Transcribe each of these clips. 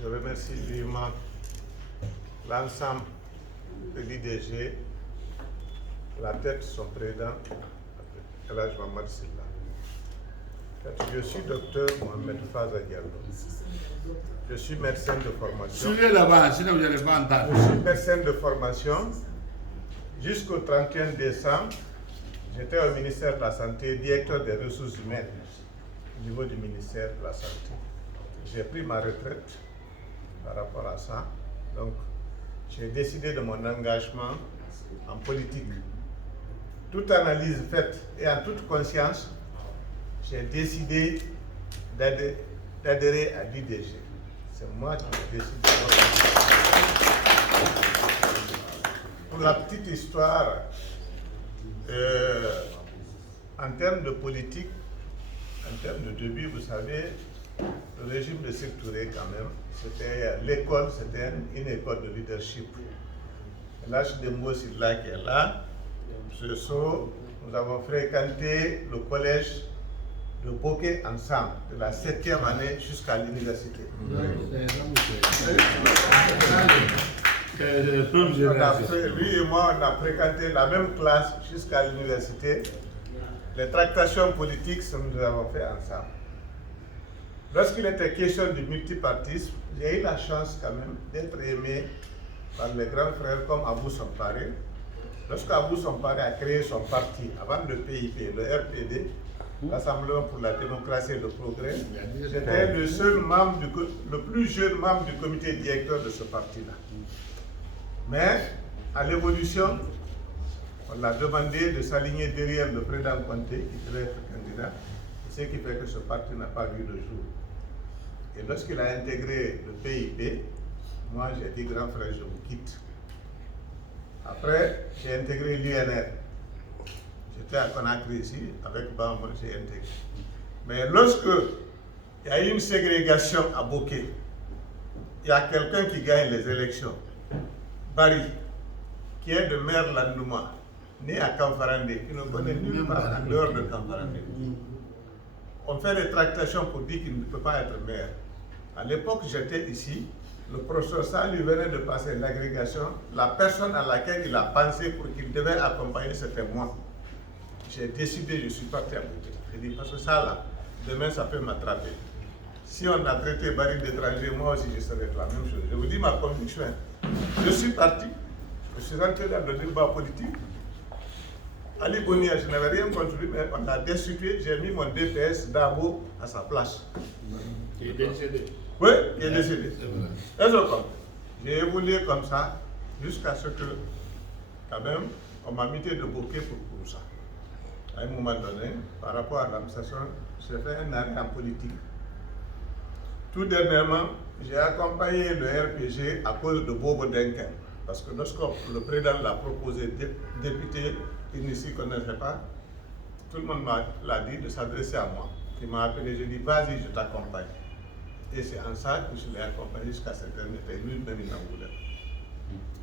Je remercie vivement l'ensemble de l'IDG, la tête de son président, Elhadji Mamad Sylla. Je suis docteur Mohamed Faza Diallo. Je suis médecin de formation. Suivez là-bas, sinon vous n'allez pas entendre. Je suis médecin de formation. Jusqu'au 31 décembre, j'étais au ministère de la Santé, directeur des ressources humaines au niveau du ministère de la Santé. J'ai pris ma retraite par rapport à ça. Donc, j'ai décidé de mon engagement en politique. Toute analyse faite et en toute conscience, j'ai décidé d'adhérer à l'IDG. C'est moi qui ai décidé. Pour la petite histoire, en termes de politique, en termes de début, vous savez, le régime de Sékou Touré, quand même, c'était l'école, c'était une école de leadership. Elhadji Dembo Sylla qui est là, nous avons fréquenté le collège de Boké ensemble, de la 7e année jusqu'à l'université. Lui et moi, on a fréquenté la même classe jusqu'à l'université. Les tractations politiques, nous avons fait ensemble. Lorsqu'il était question du multipartisme, j'ai eu la chance quand même d'être aimé par les grands frères comme Abou Sampare. Lorsqu'Abou Sampare a créé son parti, avant le PIP, le RPD, Rassemblement pour la démocratie et le progrès, j'étais le seul membre, le plus jeune membre du comité directeur de ce parti-là. Mais à l'évolution, on l'a demandé de s'aligner derrière le président Conté, qui devait être candidat, ce qui fait que ce parti n'a pas vu le jour. Et lorsqu'il a intégré le PIP, moi j'ai dit grand frère, je vous quitte. Après, j'ai intégré l'UNR. J'étais à Conakry ici, avec Bambo, j'ai intégré. Mais lorsque il y a eu une ségrégation à Boké, il y a quelqu'un qui gagne les élections, Barry, qui est de maire Landouma, né à Kamfarande, qui ne connaît nulle part en dehors de Kamfarande. On fait des tractations pour dire qu'il ne peut pas être maire. À l'époque, j'étais ici, le professeur Sall lui venait de passer l'agrégation. La personne à laquelle il a pensé pour qu'il devait accompagner, c'était moi. J'ai décidé, je suis parti à Boké. J'ai dit, parce que ça là, demain ça peut m'attraper. Si on a traité Barry d'étranger, moi aussi je serais la même chose. Je vous dis ma conviction. Je suis parti, je suis rentré dans le débat politique. Ali Bonia, je n'avais rien contre lui, mais on l'a destitué. J'ai mis mon DPS Dabo à sa place. Il est décédé. Oui, il est décédé. J'ai évolué comme ça jusqu'à ce que, quand même, on m'a mis de Boké pour ça. À un moment donné, par rapport à l'administration, j'ai fait un arrêt en politique. Tout dernièrement, j'ai accompagné le RPG à cause de Bobo Denken. Parce que lorsque le président l'a proposé député, il ne s'y connaissait pas, tout le monde l'a dit de s'adresser à moi. Il m'a appelé, j'ai dit, vas-y, je t'accompagne. Et c'est en ça que je l'ai accompagné jusqu'à cette dernière étape. Lui-même, il en voulait.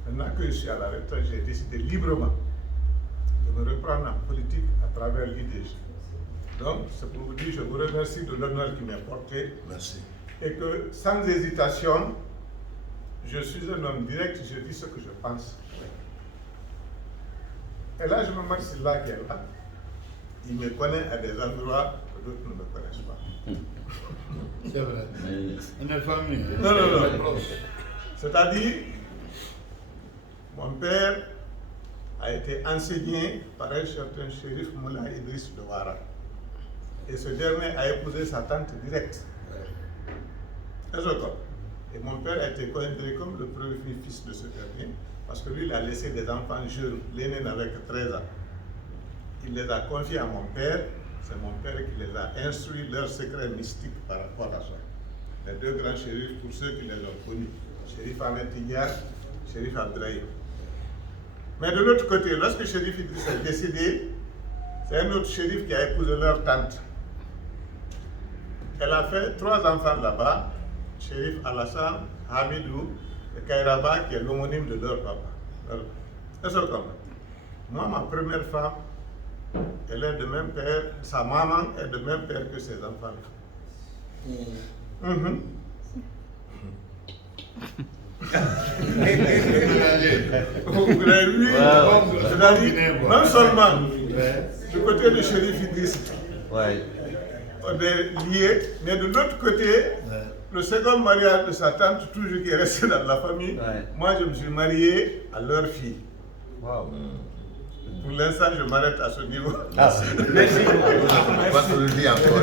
Maintenant que je suis à la retraite, j'ai décidé librement de me reprendre en politique à travers l'IDG. Donc, c'est pour vous dire, je vous remercie de l'honneur qui m'est porté. Merci. Et que, sans hésitation, je suis un homme direct, je dis ce que je pense. Et là, je me marche là qui est là. Il me connaît à des endroits que d'autres ne me connaissent pas. C'est vrai. On est famille. Non. C'est-à-dire, mon père a été enseigné par un certain shérif Moula Idriss de Ouara. Et ce dernier a épousé sa tante directe. Et mon père a été considéré comme le premier fils de ce dernier, parce que lui, il a laissé des enfants jeunes. L'aîné n'avait que 13 ans. Il les a confiés à mon père. C'est mon père qui les a instruits leurs secrets mystiques par rapport à ça. Les deux grands shérifs, pour ceux qui les ont connus, shérif Ahmed Tidiane, shérif Abdraïm. Mais de l'autre côté, lorsque le shérif Idriss est décédé, c'est un autre shérif qui a épousé leur tante. Elle a fait 3 enfants là-bas, shérif Alassane, Hamidou et Kairaba, qui est l'homonyme de leur papa. Moi, ma première femme, elle est de même père, sa maman est de même père que ses enfants. Vous l'avez vu, c'est-à-dire, non seulement du côté de Chérif Idriss, on est liés, mais de l'autre côté, le second mariage de sa tante, toujours qui est resté dans la famille, moi je me suis marié à leur fille. Wow. Pour l'instant, je m'arrête à ce niveau. Merci. On va se le dire encore.